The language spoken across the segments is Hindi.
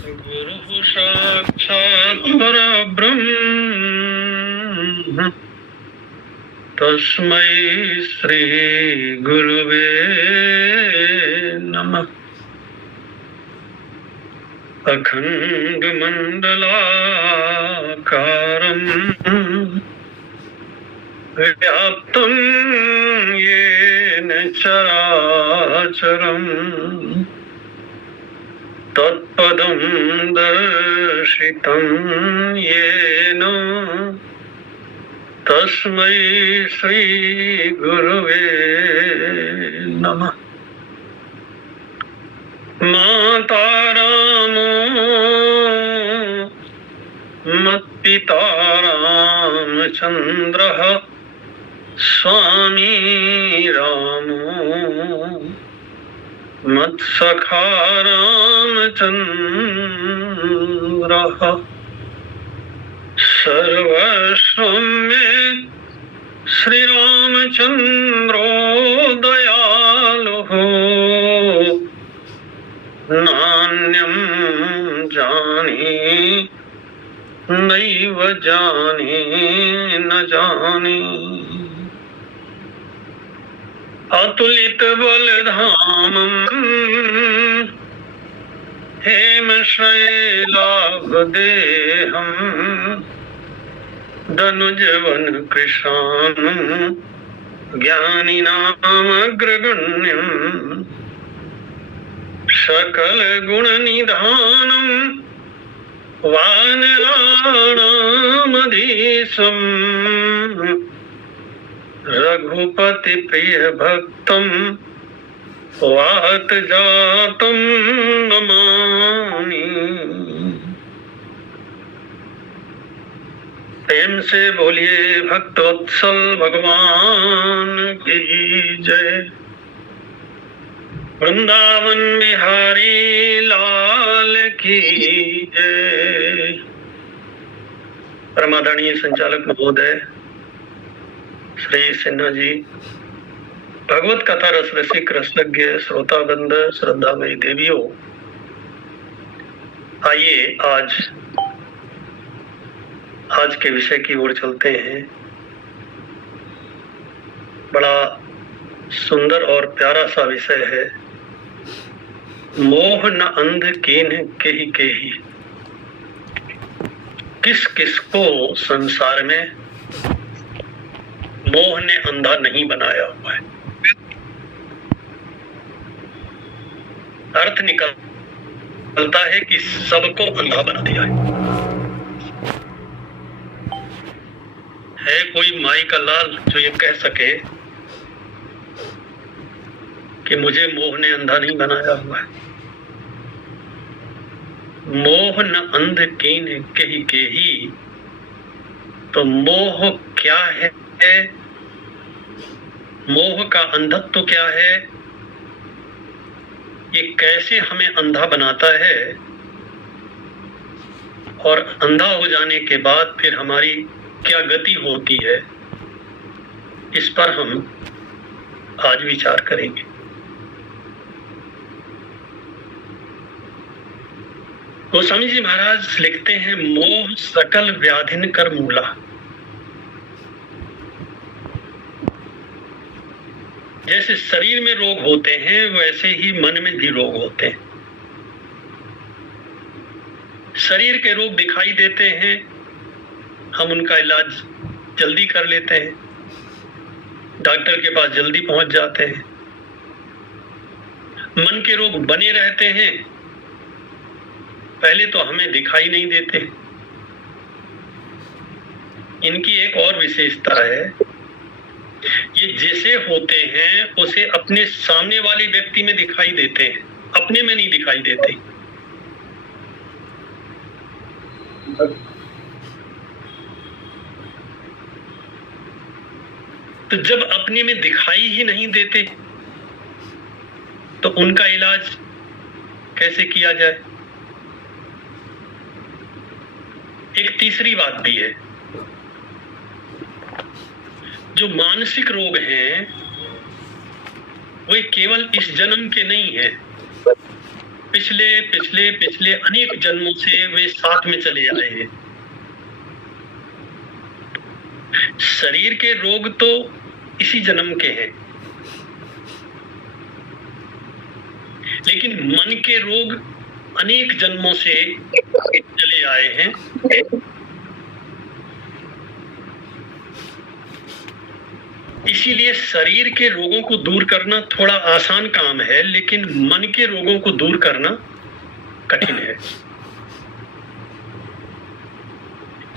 गुरुः साक्षात् परब्रह्म तस्मै श्री गुरुवे नमः। अखण्डमण्डलाकारं व्याप्तं येन चराचरम् तत्पदं दर्शितं येन तस्मै श्री गुरुवे नमः। माता रामो मत्पिता रामचन्द्रः स्वामी रामो मत्सखा रामचन्द्रः। सर्वस्वं मे श्रीरामचन्द्रो दयालुः नान्यं जाने नैव जाने न जाने। अतुलित बलधामम् हेमशैलाभदेहम् दनुजवन कृशानं ज्ञानिनामग्रगण्यम् सकल गुणनिधानं वानराणामधीशम् रघुपति प्रिय भक्तं वात जातं नमामि। प्रेम से बोलिए भक्तवत्सल भगवान की जय। वृंदावन बिहारी लाल की जय। परमादरणीय संचालक महोदय श्री सिन्हा जी, भगवत कथा रस रसिक रसज्ञ श्रोताबंद श्रद्धामयी देवियों, आइए आज के विषय की ओर चलते हैं। बड़ा सुंदर और प्यारा सा विषय है, मोह न अंध कीन केही। किस किस को संसार में मोह ने अंधा नहीं बनाया हुआ है। अर्थ निकलता है कि सबको अंधा बना दिया है कोई माई का लाल जो ये कह सके कि मुझे मोह ने अंधा नहीं बनाया हुआ है। मोह न अंध कीन केही, तो मोह क्या है, मोह का अंधत्व क्या है, ये कैसे हमें अंधा बनाता है, और अंधा हो जाने के बाद फिर हमारी क्या गति होती है, इस पर हम आज विचार करेंगे। गोस्वामी जी महाराज लिखते हैं, मोह सकल व्याधिन कर मूला। जैसे शरीर में रोग होते हैं वैसे ही मन में भी रोग होते हैं। शरीर के रोग दिखाई देते हैं, हम उनका इलाज जल्दी कर लेते हैं, डॉक्टर के पास जल्दी पहुंच जाते हैं। मन के रोग बने रहते हैं, पहले तो हमें दिखाई नहीं देते। इनकी एक और विशेषता है, ये जैसे होते हैं उसे अपने सामने वाले व्यक्ति में दिखाई देते हैं, अपने में नहीं दिखाई देते। तो जब अपने में दिखाई ही नहीं देते तो उनका इलाज कैसे किया जाए। एक तीसरी बात भी है, जो मानसिक रोग हैं वे केवल इस जन्म के नहीं हैं, पिछले पिछले पिछले अनेक जन्मों से वे साथ में चले आए हैं। शरीर के रोग तो इसी जन्म के हैं, लेकिन मन के रोग अनेक जन्मों से चले आए हैं। इसीलिए शरीर के रोगों को दूर करना थोड़ा आसान काम है, लेकिन मन के रोगों को दूर करना कठिन है।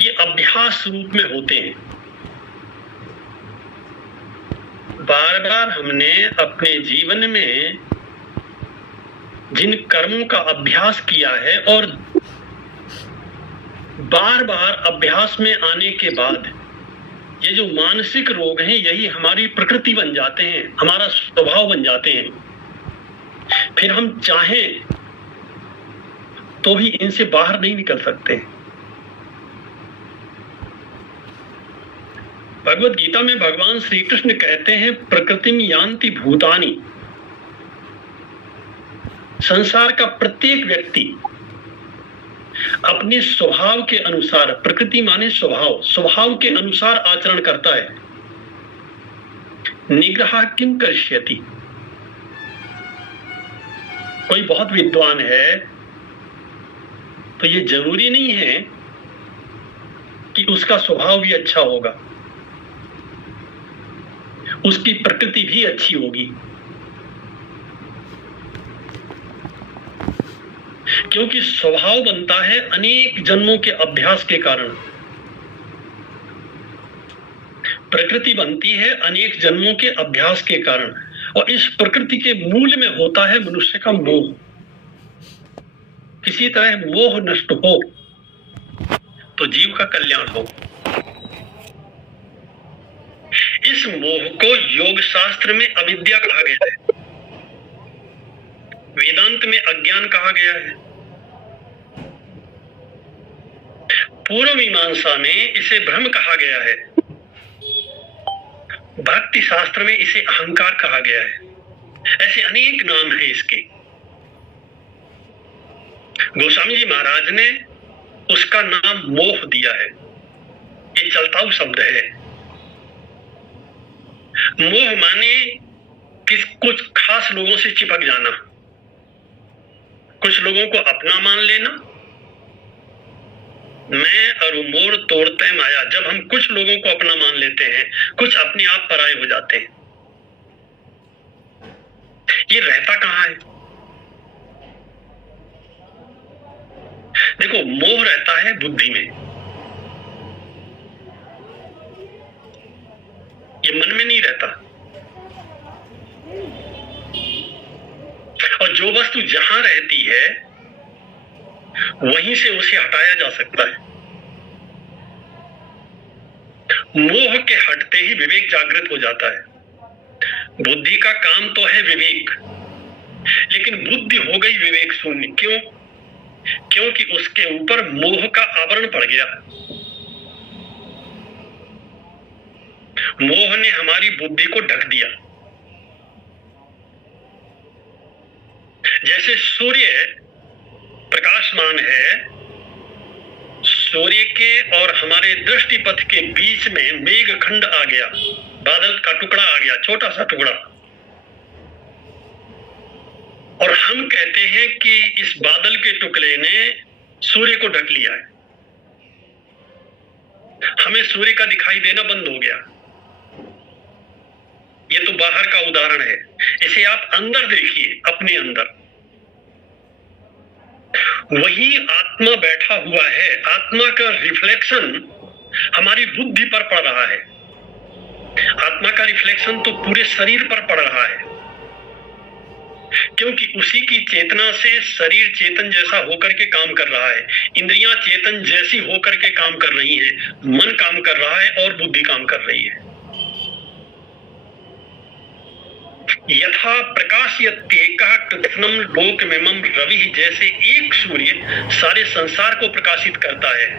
ये अभ्यास रूप में होते हैं। बार बार हमने अपने जीवन में जिन कर्मों का अभ्यास किया है और बार बार अभ्यास में आने के बाद ये जो मानसिक रोग हैं, यही हमारी प्रकृति बन जाते हैं, हमारा स्वभाव बन जाते हैं। फिर हम चाहें तो भी इनसे बाहर नहीं निकल सकते। भगवत गीता में भगवान श्री कृष्ण कहते हैं, प्रकृतिम यान्ति भूतानि। संसार का प्रत्येक व्यक्ति अपने स्वभाव के अनुसार, प्रकृति माने स्वभाव, स्वभाव के अनुसार आचरण करता है। निग्रह किम करिष्यति। कोई बहुत विद्वान है तो ये जरूरी नहीं है कि उसका स्वभाव भी अच्छा होगा, उसकी प्रकृति भी अच्छी होगी, क्योंकि स्वभाव बनता है अनेक जन्मों के अभ्यास के कारण। प्रकृति बनती है अनेक जन्मों के अभ्यास के कारण, और इस प्रकृति के मूल में होता है मनुष्य का मोह। किसी तरह मोह नष्ट हो तो जीव का कल्याण हो। इस मोह को योग शास्त्र में अविद्या कहा गया है, वेदांत में अज्ञान कहा गया है, पूर्व मीमांसा में इसे भ्रम कहा गया है, भक्ति शास्त्र में इसे अहंकार कहा गया है। ऐसे अनेक नाम हैं इसके। गोस्वामी जी महाराज ने उसका नाम मोह दिया है। ये चलताऊ शब्द है। मोह माने कुछ खास लोगों से चिपक जाना, कुछ लोगों को अपना मान लेना। मैं और मोर तोड़ते माया। जब हम कुछ लोगों को अपना मान लेते हैं, कुछ अपने आप पराये हो जाते हैं। ये रहता कहां है? देखो, मोह रहता है बुद्धि में, ये मन में नहीं रहता। और जो वस्तु जहां रहती है वहीं से उसे हटाया जा सकता है। मोह के हटते ही विवेक जागृत हो जाता है। बुद्धि का काम तो है विवेक, लेकिन बुद्धि हो गई विवेक शून्य। क्यों? क्योंकि उसके ऊपर मोह का आवरण पड़ गया। मोह ने हमारी बुद्धि को ढक दिया। जैसे सूर्य प्रकाशमान है, सूर्य के और हमारे दृष्टि पथ के बीच में मेघ खंड आ गया, बादल का टुकड़ा आ गया, छोटा सा टुकड़ा, और हम कहते हैं कि इस बादल के टुकड़े ने सूर्य को ढक लिया है। हमें सूर्य का दिखाई देना बंद हो गया। ये तो बाहर का उदाहरण है। इसे आप अंदर देखिए, अपने अंदर वही आत्मा बैठा हुआ है। आत्मा का रिफ्लेक्शन हमारी बुद्धि पर पड़ रहा है। आत्मा का रिफ्लेक्शन तो पूरे शरीर पर पड़ रहा है, क्योंकि उसी की चेतना से शरीर चेतन जैसा होकर के काम कर रहा है, इंद्रियां चेतन जैसी होकर के काम कर रही हैं, मन काम कर रहा है और बुद्धि काम कर रही है। यथा प्रकाशयत्येकः कृत्स्नम् लोकमिमं रविः, जैसे एक सूर्य सारे संसार को प्रकाशित करता है,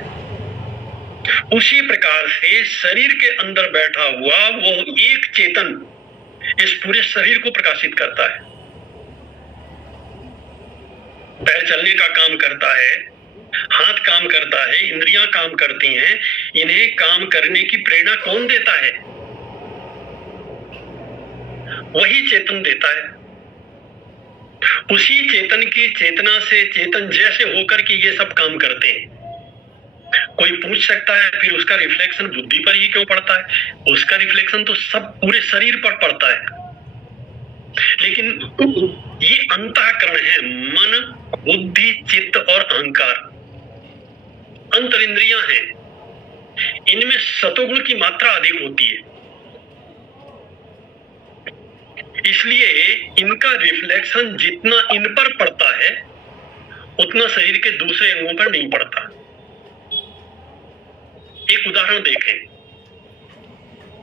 उसी प्रकार से शरीर के अंदर बैठा हुआ वो एक चेतन इस पूरे शरीर को प्रकाशित करता है। पैर चलने का काम करता है, हाथ काम करता है, इंद्रियां काम करती हैं, इन्हें काम करने की प्रेरणा कौन देता है? वही चेतन देता है। उसी चेतन की चेतना से चेतन जैसे होकर के ये सब काम करते हैं। कोई पूछ सकता है फिर उसका रिफ्लेक्शन बुद्धि पर ही क्यों पड़ता है? उसका रिफ्लेक्शन तो सब पूरे शरीर पर पड़ता है, लेकिन ये अंतःकरण है, मन, बुद्धि, चित्त और अहंकार, अंतरिंद्रियां हैं। इनमें सतोगुण की मात्रा अधिक होती है, इसलिए इनका रिफ्लेक्शन जितना इन पर पड़ता है उतना शरीर के दूसरे अंगों पर नहीं पड़ता। एक उदाहरण देखें,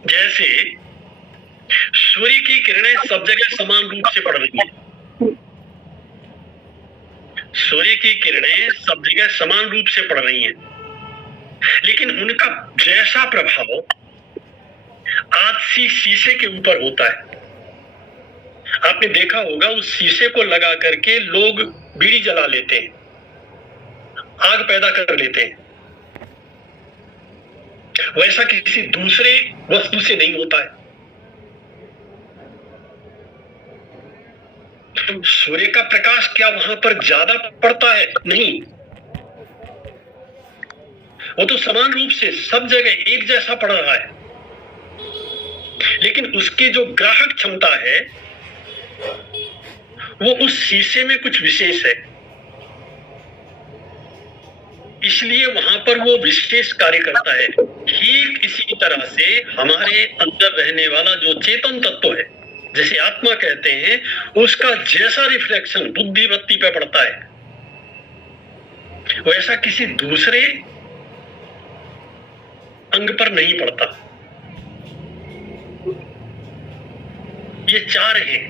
जैसे सूर्य की किरणें सब जगह समान रूप से पड़ रही हैं। सूर्य की किरणें सब जगह समान रूप से पड़ रही हैं, लेकिन उनका जैसा प्रभाव आदसी शीशे के ऊपर होता है। आपने देखा होगा, उस शीशे को लगा करके लोग बीड़ी जला लेते हैं, आग पैदा कर लेते हैं। वैसा किसी दूसरे वस्तु से नहीं होता है। तो सूर्य का प्रकाश क्या वहां पर ज्यादा पड़ता है? नहीं, वो तो समान रूप से सब जगह एक जैसा पड़ रहा है, लेकिन उसकी जो ग्राहक क्षमता है वो उस शीशे में कुछ विशेष है, इसलिए वहां पर वो विशेष कार्य करता है। ठीक इसी तरह से हमारे अंदर रहने वाला जो चेतन तत्व है, जैसे आत्मा कहते हैं, उसका जैसा रिफ्लेक्शन बुद्धिवृत्ति पे पड़ता है, वैसा किसी दूसरे अंग पर नहीं पड़ता। ये चार हैं,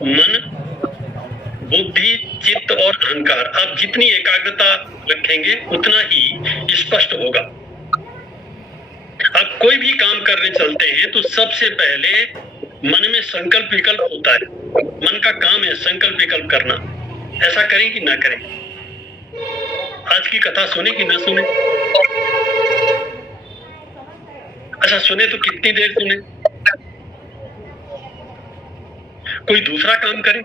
मन, बुद्धि, चित्त और अहंकार। आप जितनी एकाग्रता रखेंगे उतना ही स्पष्ट होगा। आप कोई भी काम करने चलते हैं तो सबसे पहले मन में संकल्प विकल्प होता है। मन का काम है संकल्प विकल्प करना। ऐसा करें कि ना करें? आज की कथा सुने कि ना सुने? अच्छा, सुने तो कितनी देर सुने? कोई दूसरा काम करें?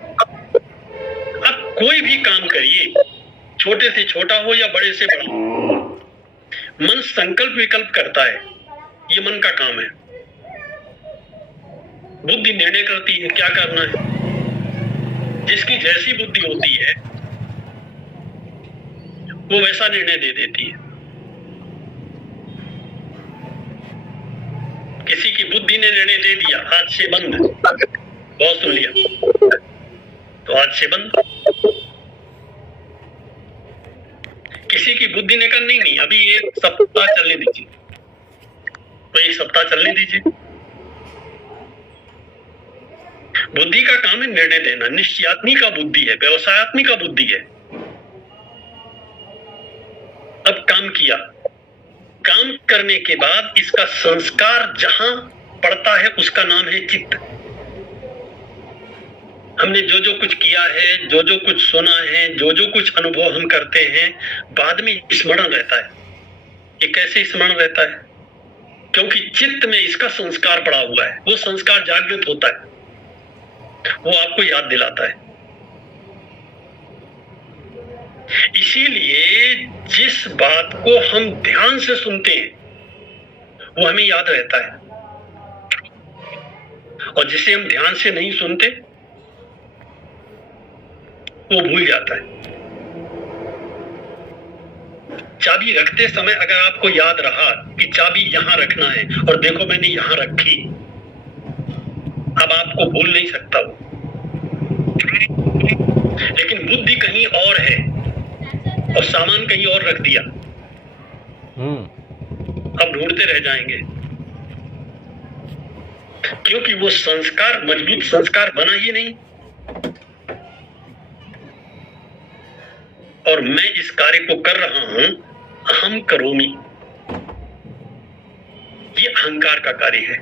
आप कोई भी काम करिए, छोटे से छोटा हो या बड़े से बड़ा, मन संकल्प विकल्प करता है, ये मन का काम है। बुद्धि निर्णय करती है क्या करना है। जिसकी जैसी बुद्धि होती है वो वैसा निर्णय दे देती है। किसी की बुद्धि ने निर्णय दे दिया आज से बंद, बहुत सुन लिया, तो आज से बंद। किसी की बुद्धि ने कहा नहीं नहीं अभी एक सप्ताह चलने दीजिए, तो एक सप्ताह चलने दीजिए। बुद्धि का काम है निर्णय देना, निश्चयात्मिका बुद्धि है, व्यवसायत्मिका बुद्धि है। अब काम किया, काम करने के बाद इसका संस्कार जहां पड़ता है उसका नाम है चित्त। हमने जो जो कुछ किया है, जो जो कुछ सुना है, जो जो कुछ अनुभव हम करते हैं, बाद में स्मरण रहता है। ये कैसे स्मरण रहता है? क्योंकि चित्त में इसका संस्कार पड़ा हुआ है, वो संस्कार जागृत होता है, वो आपको याद दिलाता है। इसीलिए जिस बात को हम ध्यान से सुनते हैं वो हमें याद रहता है, और जिसे हम ध्यान से नहीं सुनते वो भूल जाता है। चाबी रखते समय अगर आपको याद रहा कि चाबी यहां रखना है और देखो मैंने यहां रखी, अब आपको भूल नहीं सकता वो। लेकिन बुद्धि कहीं और है और सामान कहीं और रख दिया, अब ढूंढते रह जाएंगे, क्योंकि वो संस्कार मजबूत संस्कार बना ही नहीं। और मैं इस कार्य को कर रहा हूं, अहम करोमि, ये अहंकार का कार्य है।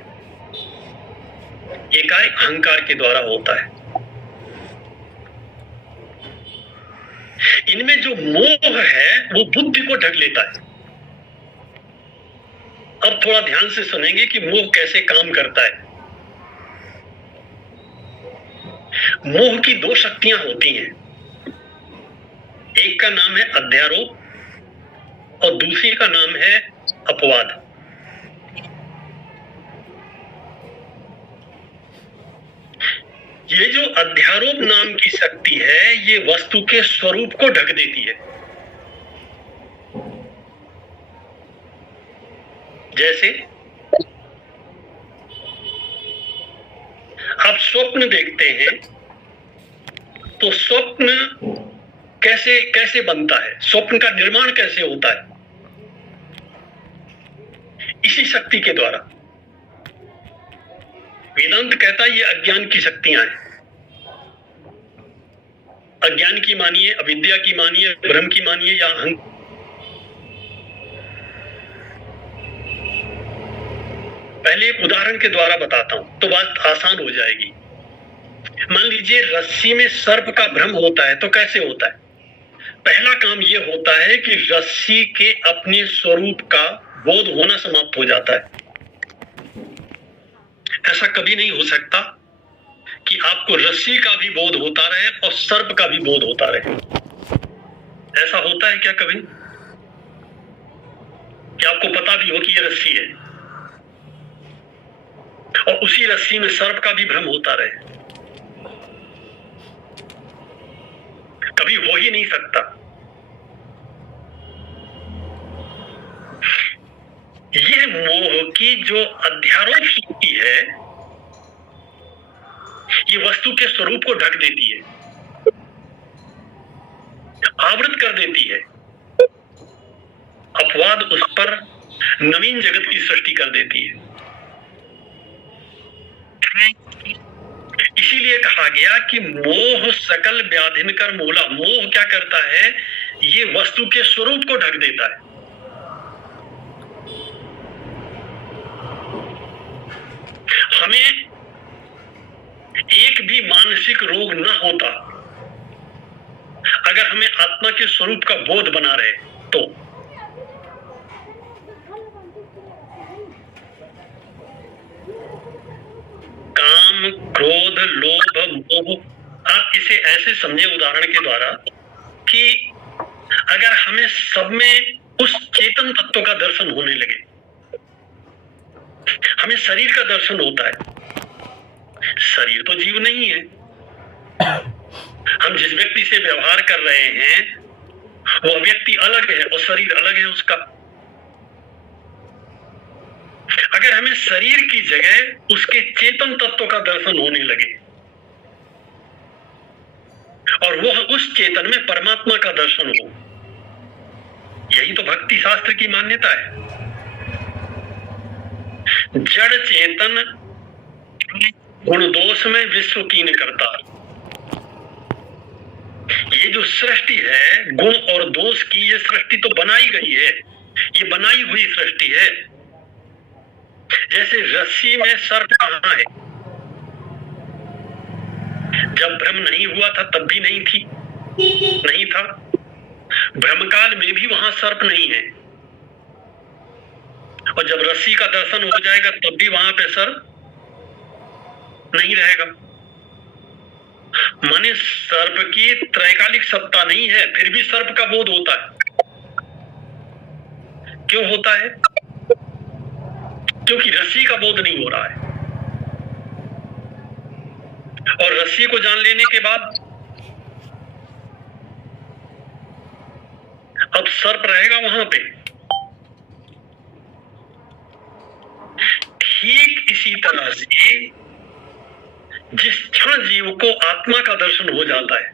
ये कार्य अहंकार के द्वारा होता है। इनमें जो मोह है वो बुद्धि को ढक लेता है। अब थोड़ा ध्यान से सुनेंगे कि मोह कैसे काम करता है। मोह की दो शक्तियां होती हैं, एक का नाम है अध्यारोप और दूसरी का नाम है अपवाद। ये जो अध्यारोप नाम की शक्ति है ये वस्तु के स्वरूप को ढक देती है। जैसे आप स्वप्न देखते हैं तो स्वप्न कैसे कैसे बनता है, स्वप्न का निर्माण कैसे होता है? इसी शक्ति के द्वारा। वेदांत कहता है ये अज्ञान की शक्तियां हैं। अज्ञान की मानिए, अविद्या की मानिए, भ्रम की मानिए या अहंकार। पहले एक उदाहरण के द्वारा बताता हूं तो बात आसान हो जाएगी। मान लीजिए रस्सी में सर्प का भ्रम होता है तो कैसे होता है? पहला काम यह होता है कि रस्सी के अपने स्वरूप का बोध होना समाप्त हो जाता है। ऐसा कभी नहीं हो सकता कि आपको रस्सी का भी बोध होता रहे और सर्प का भी बोध होता रहे। ऐसा होता है क्या कभी कि आपको पता भी हो कि ये रस्सी है और उसी रस्सी में सर्प का भी भ्रम होता रहे? कभी हो ही नहीं सकता। यह मोह की जो अध्यारोप शक्ति है ये वस्तु के स्वरूप को ढक देती है, आवृत कर देती है। अपवाद उस पर नवीन जगत की सृष्टि कर देती है। इसीलिए कहा गया कि मोह सकल व्याधिन कर मूला। मोह क्या करता है? ये वस्तु के स्वरूप को ढक देता है। हमें एक भी मानसिक रोग न होता अगर हमें आत्मा के स्वरूप का बोध बना रहे तो। काम, क्रोध, लोभ, मोह, आप इसे ऐसे समझे उदाहरण के द्वारा कि अगर हमें सब में उस चेतन तत्व का दर्शन होने लगे, हमें शरीर का दर्शन होता है। शरीर तो जीव नहीं है। हम जिस व्यक्ति से व्यवहार कर रहे हैं वो व्यक्ति अलग है और शरीर अलग है उसका। अगर हमें शरीर की जगह उसके चेतन तत्व का दर्शन होने लगे और वह उस चेतन में परमात्मा का दर्शन हो, यही तो भक्ति शास्त्र की मान्यता है। जड़ चेतन गुण दोष में विश्व कीन करता। ये जो सृष्टि है गुण और दोष की, ये सृष्टि तो बनाई गई है, ये बनाई हुई सृष्टि है। जैसे रस्सी में सर्प कहां है? जब भ्रम नहीं हुआ था तब भी नहीं थी, नहीं था। भ्रमकाल में भी वहां सर्प नहीं है और जब रस्सी का दर्शन हो जाएगा तब भी वहां पे सर्प नहीं रहेगा। माने सर्प की त्रैकालिक सत्ता नहीं है, फिर भी सर्प का बोध होता है। क्यों होता है? क्योंकि रस्सी का बोध नहीं हो रहा है। और रस्सी को जान लेने के बाद अब सर्प रहेगा वहां पे। ठीक इसी तरह से जिस क्षण जीव को आत्मा का दर्शन हो जाता है,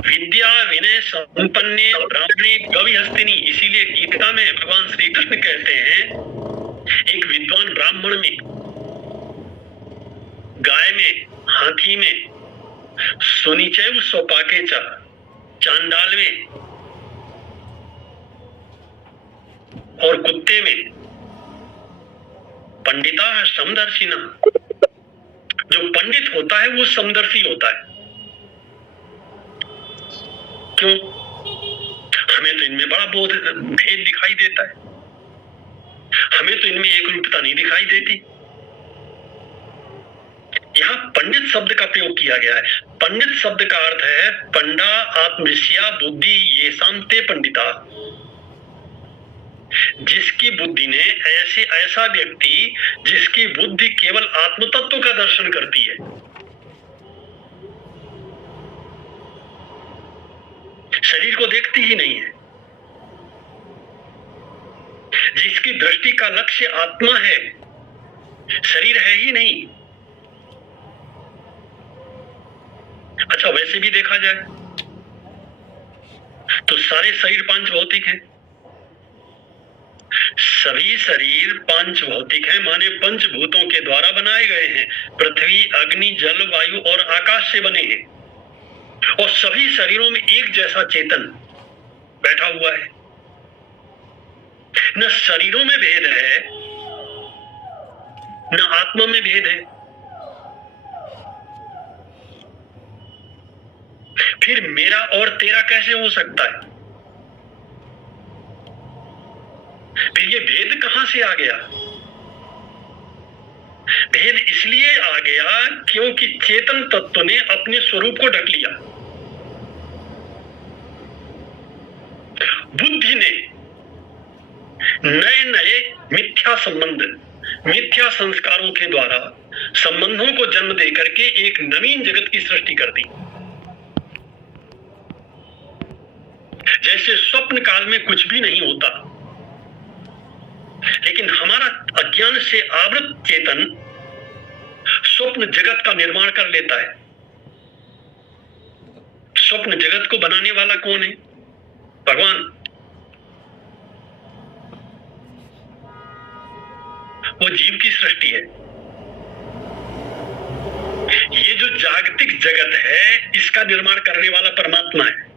विद्या विनय संपन्ने ब्राह्मणे गवि हस्तिनी, इसीलिए गीता में भगवान श्री कृष्ण कहते हैं एक विद्वान ब्राह्मण में, गाय में, हाथी में, सुनिचैव स्वपाके च, चांडाल में और कुत्ते में, पंडिता समदर्शिना, जो पंडित होता है वो समदर्शी होता है। क्यों? हमें तो इनमें बड़ा भेद दिखाई देता है, हमें तो इनमें एक रूपता नहीं दिखाई देती। यहां पंडित शब्द का प्रयोग किया गया है। पंडित शब्द का अर्थ है पंडा आत्मविषया बुद्धि ये शांते पंडिता, जिसकी बुद्धि ने ऐसा व्यक्ति जिसकी बुद्धि केवल आत्म तत्व का दर्शन करती है, शरीर को देखती ही नहीं है, जिसकी दृष्टि का लक्ष्य आत्मा है, शरीर है ही नहीं। अच्छा, वैसे भी देखा जाए तो सारे शरीर पांच भौतिक हैं, सभी शरीर पांच भौतिक हैं, माने पंचभूतों के द्वारा बनाए गए हैं। पृथ्वी, अग्नि, जल, वायु और आकाश से बने हैं, और सभी शरीरों में एक जैसा चेतन बैठा हुआ है। न शरीरों में भेद है, न आत्मा में भेद है। फिर मेरा और तेरा कैसे हो सकता है? फिर ये भेद कहां से आ गया? भेद इसलिए आ गया क्योंकि चेतन तत्व ने अपने स्वरूप को ढक लिया। बुद्धि ने नए नए मिथ्या संबंध, मिथ्या संस्कारों के द्वारा संबंधों को जन्म देकर के एक नवीन जगत की सृष्टि कर दी। जैसे स्वप्न काल में कुछ भी नहीं होता, लेकिन हमारा अज्ञान से आवृत चेतन स्वप्न जगत का निर्माण कर लेता है। स्वप्न जगत को बनाने वाला कौन है? भगवान। वो जीव की सृष्टि है। ये जो जागतिक जगत है, इसका निर्माण करने वाला परमात्मा है।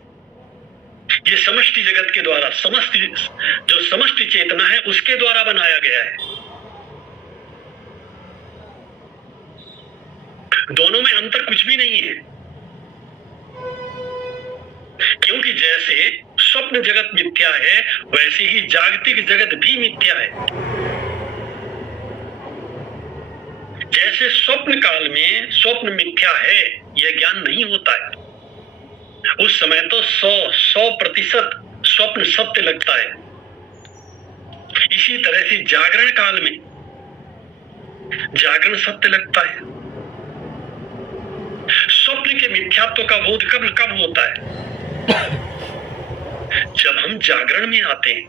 ये समष्टि जगत के द्वारा, जो समष्टि चेतना है उसके द्वारा बनाया गया है। दोनों में अंतर कुछ भी नहीं है, क्योंकि जैसे स्वप्न जगत मिथ्या है, वैसे ही जागतिक जगत भी मिथ्या है। जैसे स्वप्न काल में स्वप्न मिथ्या है, यह ज्ञान नहीं होता है। उस समय तो 100% स्वप्न सत्य लगता है। इसी तरह से जागरण काल में जागरण सत्य लगता है। स्वप्न के मिथ्यात्व का बोध कब होता है? जब हम जागरण में आते हैं।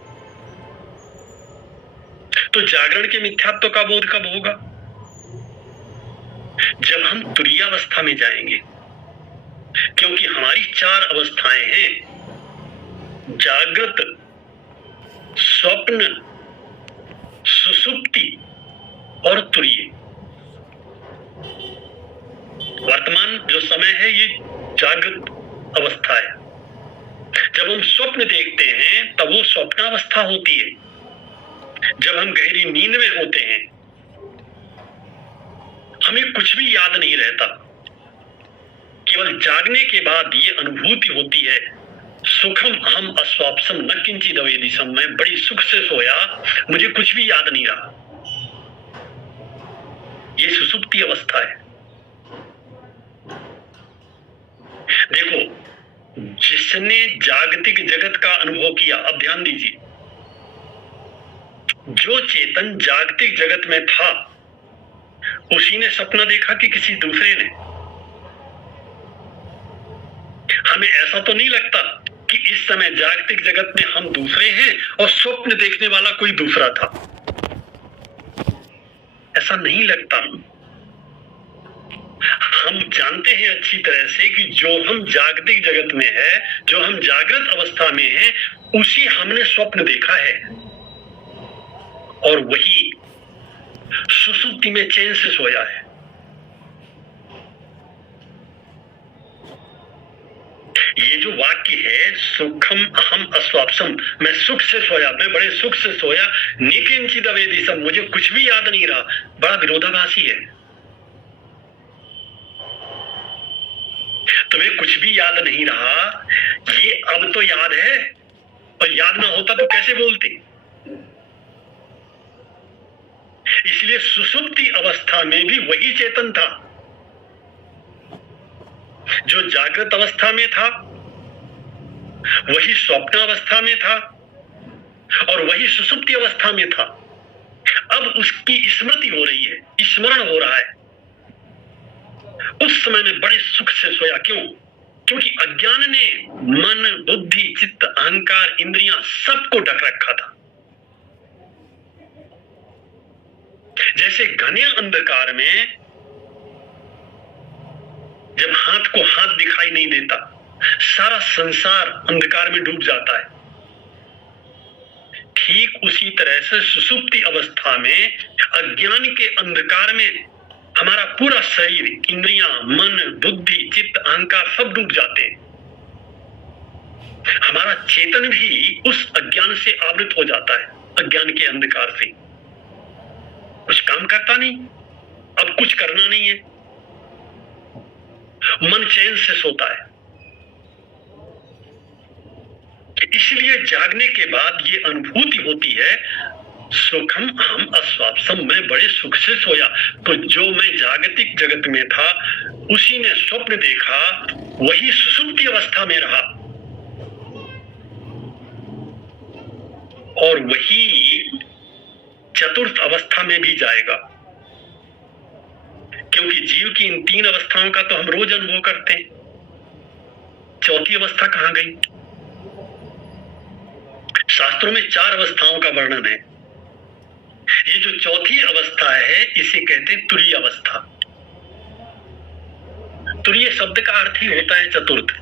तो जागरण के मिथ्यात्व का बोध कब होगा? जब हम तुरीयावस्था में जाएंगे, क्योंकि हमारी 4 अवस्थाएं हैं, जागृत, स्वप्न, सुषुप्ति और तुरीय। वर्तमान जो समय है ये जागृत अवस्था है। जब हम स्वप्न देखते हैं तब वो स्वप्नावस्था होती है। जब हम गहरी नींद में होते हैं, हमें कुछ भी याद नहीं रहता, केवल जागने के बाद ये अनुभूति होती है, सुखम अहम अस्वाप्सम न किंचिद अवेदिशम, मैं बड़ी सुख से सोया, मुझे कुछ भी याद नहीं रहा। ये सुषुप्ति अवस्था है। देखो, जिसने जागतिक जगत का अनुभव किया, अब ध्यान दीजिए, जो चेतन जागतिक जगत में था उसी ने सपना देखा कि किसी दूसरे ने? हमें ऐसा तो नहीं लगता कि इस समय जागतिक जगत में हम दूसरे हैं और स्वप्न देखने वाला कोई दूसरा था। ऐसा नहीं लगता। हम जानते हैं अच्छी तरह से कि जो हम जागतिक जगत में है, जो हम जागृत अवस्था में हैं, उसी हमने स्वप्न देखा है, और वही सुषुप्ति में चैन से सोया है। ये जो वाक्य है, सुखम अहम अस्वाप्सम, मैं सुख से सोया, मैं बड़े सुख से सोया, निकिंचिद अवेदिशम, मुझे कुछ भी याद नहीं रहा, बड़ा विरोधाभासी है। तुम्हें कुछ भी याद नहीं रहा, ये अब तो याद है, और याद ना होता तो कैसे बोलते। इसलिए सुषुप्ति अवस्था में भी वही चेतन था जो जागृत अवस्था में था, वही स्वप्न अवस्था में था, और वही सुषुप्ति अवस्था में था। अब उसकी स्मृति हो रही है, स्मरण हो रहा है। उस समय में बड़े सुख से सोया। क्यों? क्योंकि अज्ञान ने मन, बुद्धि, चित्त, अहंकार, इंद्रियां सबको ढक रखा था। जैसे घने अंधकार में जब हाथ को हाथ दिखाई नहीं देता, सारा संसार अंधकार में डूब जाता है, ठीक उसी तरह से सुषुप्ति अवस्था में अज्ञान के अंधकार में हमारा पूरा शरीर, इंद्रियां, मन, बुद्धि, चित्त, अहंकार सब डूब जाते हैं। हमारा चेतन भी उस अज्ञान से आवृत हो जाता है, अज्ञान के अंधकार से। कुछ काम करता नहीं, अब कुछ करना नहीं है, मन चैन से सोता है। इसलिए जागने के बाद ये अनुभूति होती है, सुखम अहम अस्वाप्सम, मैं बड़े सुख से सोया। तो जो मैं जागतिक जगत में था, उसी ने स्वप्न देखा, वही सुषुप्ति अवस्था में रहा, और वही चतुर्थ अवस्था में भी जाएगा। क्योंकि जीव की इन तीन अवस्थाओं का तो हम रोज अनुभव करते हैं, चौथी अवस्था कहां गई? शास्त्रों में 4 अवस्थाओं का वर्णन है। ये जो चौथी अवस्था है, इसे कहते हैं तुरीय अवस्था। तुरीय शब्द का अर्थ ही होता है चतुर्थ।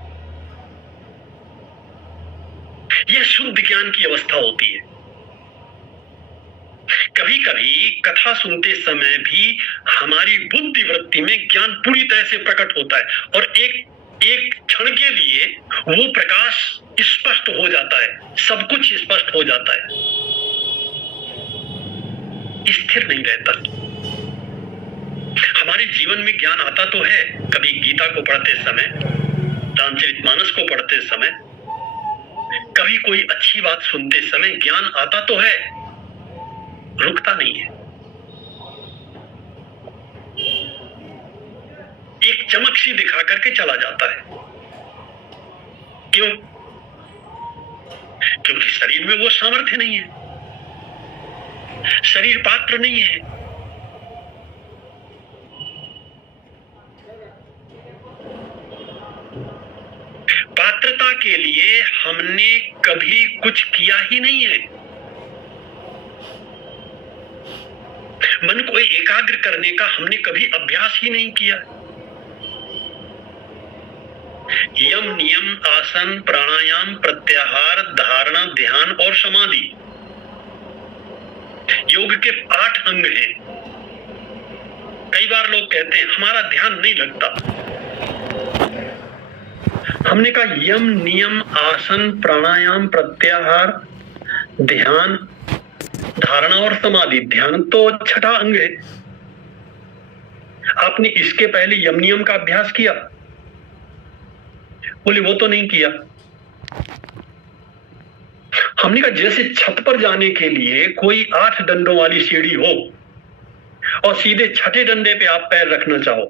यह शुद्ध ज्ञान की अवस्था होती है। कभी कभी कथा सुनते समय भी हमारी बुद्धि वृत्ति में ज्ञान पूरी तरह से प्रकट होता है, और एक क्षण के लिए वो प्रकाश स्पष्ट हो जाता है, सब कुछ स्पष्ट हो जाता है, स्थिर नहीं रहता। हमारे जीवन में ज्ञान आता तो है, कभी गीता को पढ़ते समय, रामचरितमानस को पढ़ते समय, कभी कोई अच्छी बात सुनते समय ज्ञान आता तो है, रुकता नहीं है। एक चमक सी दिखा करके चला जाता है। क्यों? क्योंकि शरीर में वो सामर्थ्य नहीं है, शरीर पात्र नहीं है। पात्रता के लिए हमने कभी कुछ किया ही नहीं है। मन को एकाग्र करने का हमने कभी अभ्यास ही नहीं किया। यम, नियम, आसन, प्राणायाम, प्रत्याहार, धारणा, ध्यान और समाधि, योग के 8 अंग हैं। कई बार लोग कहते हैं हमारा ध्यान नहीं लगता। हमने कहा यम, नियम, आसन, प्राणायाम, प्रत्याहार, ध्यान, धारणा और समाधि। ध्यान तो 6ठा अंग है। आपने इसके पहले यम नियम का अभ्यास किया? बोले वो तो नहीं किया। हमने कहा जैसे छत पर जाने के लिए कोई 8 डंडों वाली सीढ़ी हो और सीधे 6ठे डंडे पे आप पैर रखना चाहो,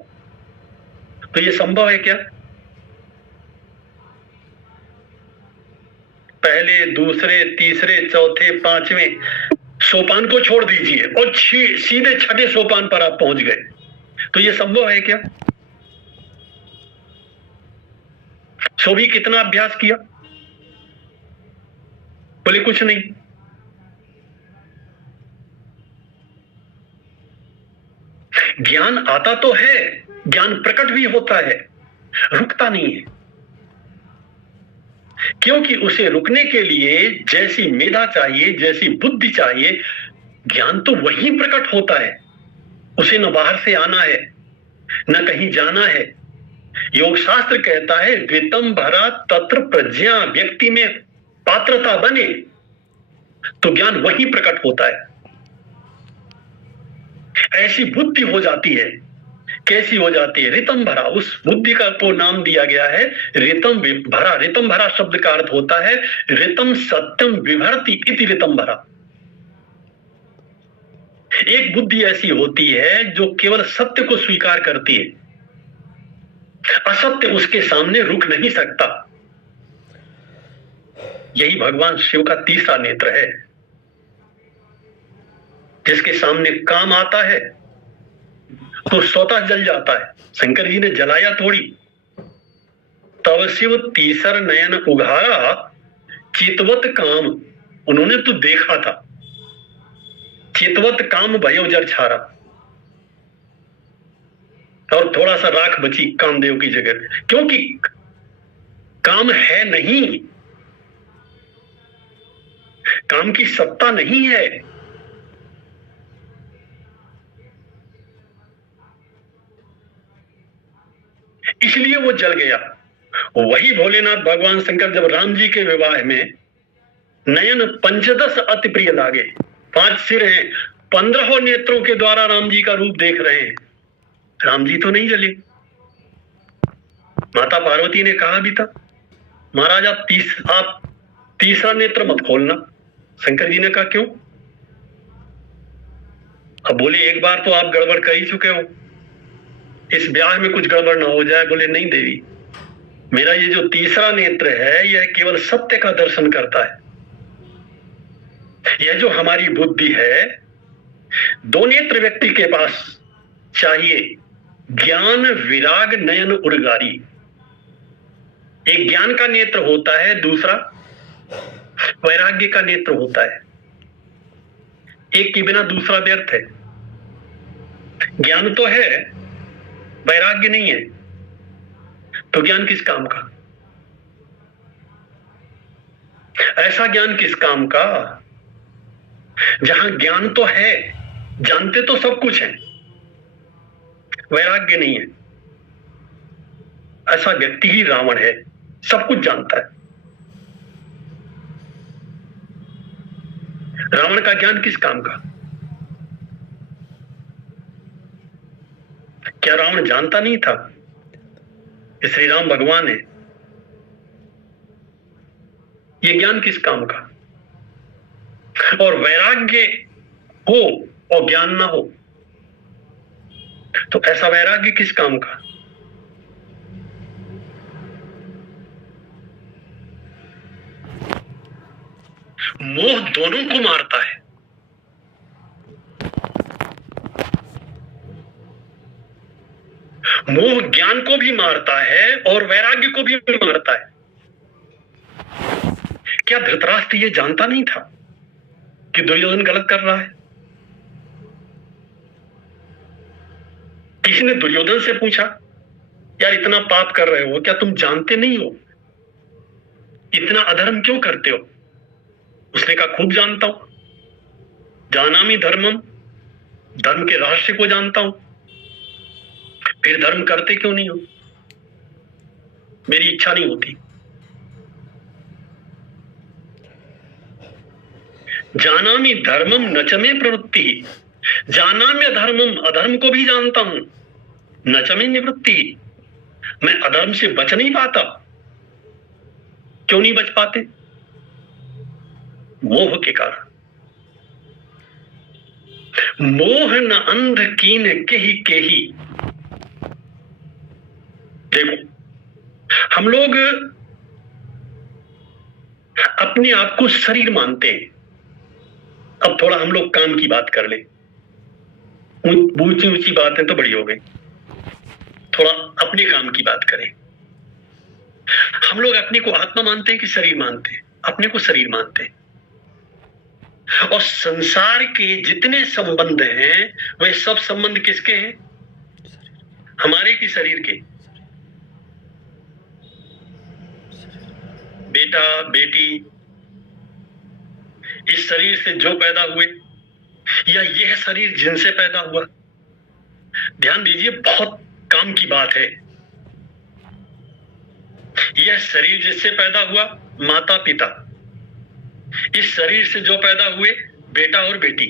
तो ये संभव है क्या? पहले, दूसरे, तीसरे, चौथे, 5वें सोपान को छोड़ दीजिए और सीधे 6ठे सोपान पर आप पहुंच गए, तो ये संभव है क्या? सो भी कितना अभ्यास किया? बोले कुछ नहीं। ज्ञान आता तो है, ज्ञान प्रकट भी होता है, रुकता नहीं है। क्योंकि उसे रुकने के लिए जैसी मेधा चाहिए, जैसी बुद्धि चाहिए, ज्ञान तो वहीं प्रकट होता है। उसे न बाहर से आना है, न कहीं जाना है। योग शास्त्र कहता है वितम भरा तत्र प्रज्ञा, व्यक्ति में पात्रता बने तो ज्ञान वहीं प्रकट होता है। ऐसी बुद्धि हो जाती है कैसी हो जाती है? रितम भरा। उस बुद्धि का को नाम दिया गया है रितम भरा। रितम भरा शब्द का अर्थ होता है रितम सत्यम विभर्ति इति रितम भरा। एक बुद्धि ऐसी होती है जो केवल सत्य को स्वीकार करती है, असत्य उसके सामने रुक नहीं सकता। यही भगवान शिव का तीसरा नेत्र है, जिसके सामने काम आता है तो स्वतः जल जाता है। शंकर जी ने जलाया थोड़ी। तब शिव तीसर नयन उघारा चितवत काम, उन्होंने तो देखा था। चितवत काम भयो जर छारा, और थोड़ा सा राख बची कामदेव की जगह, क्योंकि काम है नहीं, काम की सत्ता नहीं है। इसलिए वो जल गया। वही भोलेनाथ भगवान शंकर जब राम जी के विवाह में नयन पंचदश अति प्रिय लागे, 5 सिर हैं, 15 नेत्रों के द्वारा राम जी का रूप देख रहे हैं, राम जी तो नहीं जले। माता पार्वती ने कहा भी था महाराज आप तीसरा नेत्र मत खोलना। शंकर जी ने कहा क्यों? अब बोले एक बार तो आप गड़बड़ कर ही चुके हो, इस ब्याह में कुछ गड़बड़ ना हो जाए। बोले नहीं देवी, मेरा ये जो तीसरा नेत्र है यह केवल सत्य का दर्शन करता है। यह जो हमारी बुद्धि है, 2 नेत्र व्यक्ति के पास चाहिए, ज्ञान विराग नयन उर्गारी। एक ज्ञान का नेत्र होता है, दूसरा वैराग्य का नेत्र होता है। एक के बिना दूसरा व्यर्थ है। ज्ञान तो है, वैराग्य नहीं है, तो ज्ञान किस काम का? ऐसा ज्ञान किस काम का जहां ज्ञान तो है, जानते तो सब कुछ है, वैराग्य नहीं है। ऐसा व्यक्ति ही रावण है, सब कुछ जानता है। रावण का ज्ञान किस काम का? क्या रावण जानता नहीं था कि श्री राम भगवान है? ये ज्ञान किस काम का? और वैराग्य हो और ज्ञान ना हो, तो ऐसा वैराग्य किस काम का? मोह दोनों को मारता है। मोह ज्ञान को भी मारता है और वैराग्य को भी मारता है। क्या धृतराष्ट्र ये जानता नहीं था कि दुर्योधन गलत कर रहा है? किसी ने दुर्योधन से पूछा यार इतना पाप कर रहे हो, क्या तुम जानते नहीं हो? इतना अधर्म क्यों करते हो? उसने कहा खूब जानता हूं, जानामि धर्मम, धर्म के रहस्य को जानता हूं। फिर धर्म करते क्यों नहीं हो? मेरी इच्छा नहीं होती। जानामि धर्मम नच में प्रवृत्ति, जानाम्य धर्मम, अधर्म को भी जानता हूं, नच में निवृत्ति, मैं अधर्म से बच नहीं पाता। क्यों नहीं बच पाते? मोह के कारण। मोह न अंध कीन केही। देखो हम लोग अपने आप को शरीर मानते हैं। अब थोड़ा हम लोग काम की बात कर ले। ऊंची ऊंची बातें तो बड़ी हो गई, थोड़ा अपने काम की बात करें। हम लोग अपने को आत्मा मानते हैं कि शरीर मानते हैं? अपने को शरीर मानते हैं। और संसार के जितने संबंध हैं वे सब संबंध किसके हैं? हमारे की शरीर के। बेटा बेटी इस शरीर से जो पैदा हुए, या यह शरीर जिनसे पैदा हुआ। ध्यान दीजिए, बहुत काम की बात है। यह शरीर जिससे पैदा हुआ, माता पिता, इस शरीर से जो पैदा हुए, बेटा और बेटी।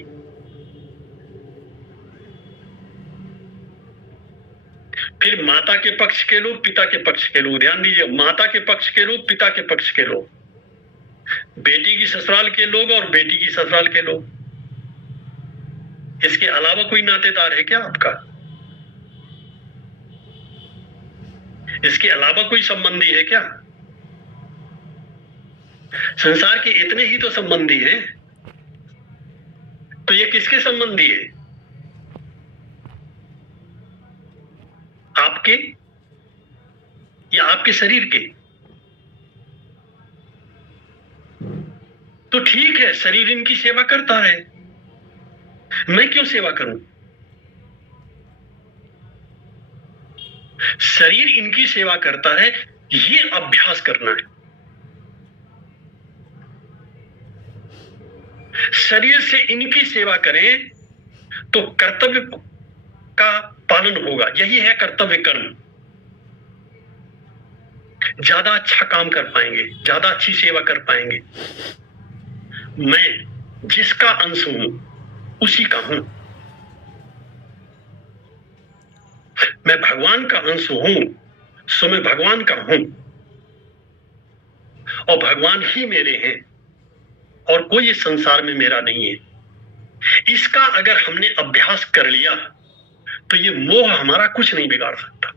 फिर माता के पक्ष के लोग, पिता के पक्ष के लोग, ध्यान दीजिए, माता के पक्ष के लोग, पिता के पक्ष के लोग, बेटी की ससुराल के लोग और बेटी की ससुराल के लोग। इसके अलावा कोई नातेदार है क्या आपका? इसके अलावा कोई संबंधी है क्या? संसार के इतने ही तो संबंधी हैं। तो ये किसके संबंधी है? आपके या आपके शरीर के? तो ठीक है, शरीर इनकी सेवा करता है, मैं क्यों सेवा करूं? शरीर इनकी सेवा करता है, ये अभ्यास करना है। शरीर से इनकी सेवा करें तो कर्तव्य का पालन होगा, यही है कर्तव्य कर्म। ज्यादा अच्छा काम कर पाएंगे, ज्यादा अच्छी सेवा कर पाएंगे। मैं जिसका अंश हूं उसी का हूं, मैं भगवान का अंश हूं, सो मैं भगवान का हूं और भगवान ही मेरे हैं और कोई इस संसार में मेरा नहीं है। इसका अगर हमने अभ्यास कर लिया तो ये मोह हमारा कुछ नहीं बिगाड़ सकता।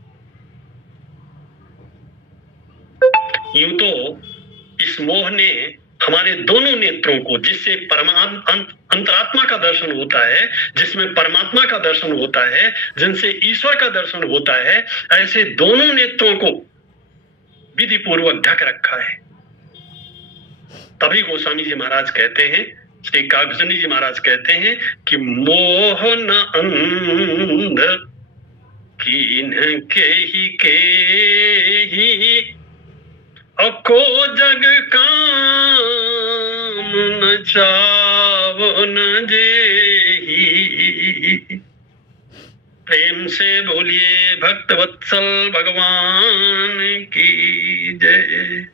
यूं तो इस मोह ने हमारे दोनों नेत्रों को, जिससे अंतरात्मा का दर्शन होता है, जिसमें परमात्मा का दर्शन होता है, जिनसे ईश्वर का दर्शन होता है, ऐसे दोनों नेत्रों को विधि पूर्वक ढक रखा है। तभी गोस्वामी जी महाराज कहते हैं, श्री कागभूषणी जी महाराज कहते हैं कि मोह न अंध कीन के ही अको जग काम न चाव न जेही। प्रेम से बोलिए भक्त वत्सल भगवान की जय।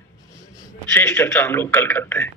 शेष चर्चा हम लोग कल करते हैं।